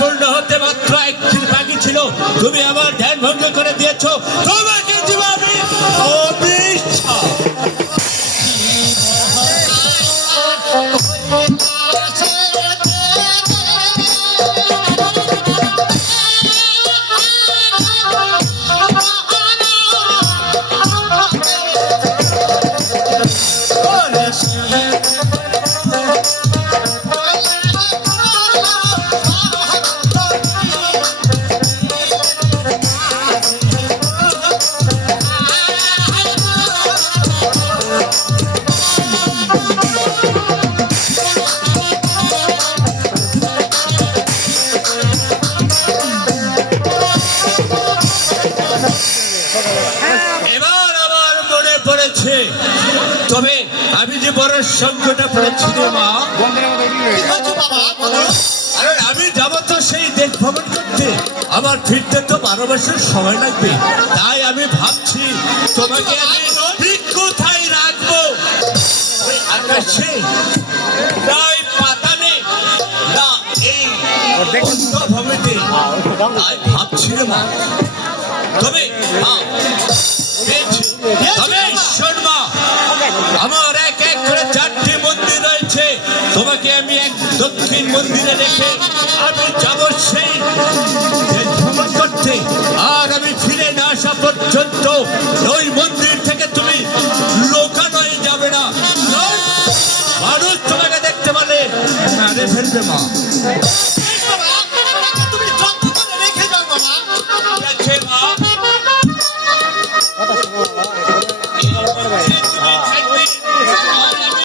পূর্ণ হতে মাত্র একদিন বাকি ছিল, তুমি আমার ধ্যান ভঙ্গ করে দিয়েছো। তোমাকে জীবনে তবে আমি যে বড় সংকটে পড়েছি রে মা। আমি যাবো তো সেই দেশ ভ্রমণ করতে, আমার ফিরতে তো 12 বছর সময় লাগবে। তাই আমি ভাবছি তোমাকে আমি কোথায় রাখবো, আকাশে প্রায় পাতালে না এই ভূমিতে, তাই ভাবছি রে মা। তবে আমার এক এক করে 4টি মন্দির রয়েছে, তোমাকে আমি এক দক্ষিণ মন্দিরে রেখে আমি যাব সেই ভ্রমণ করতে। আর আমি ফিরে না আসা পর্যন্ত ওই মন্দির থেকে তুমি লোকালয়ে যাবে না, মানুষ তোমাকে দেখতে পারে মেরে ফেলবে মা।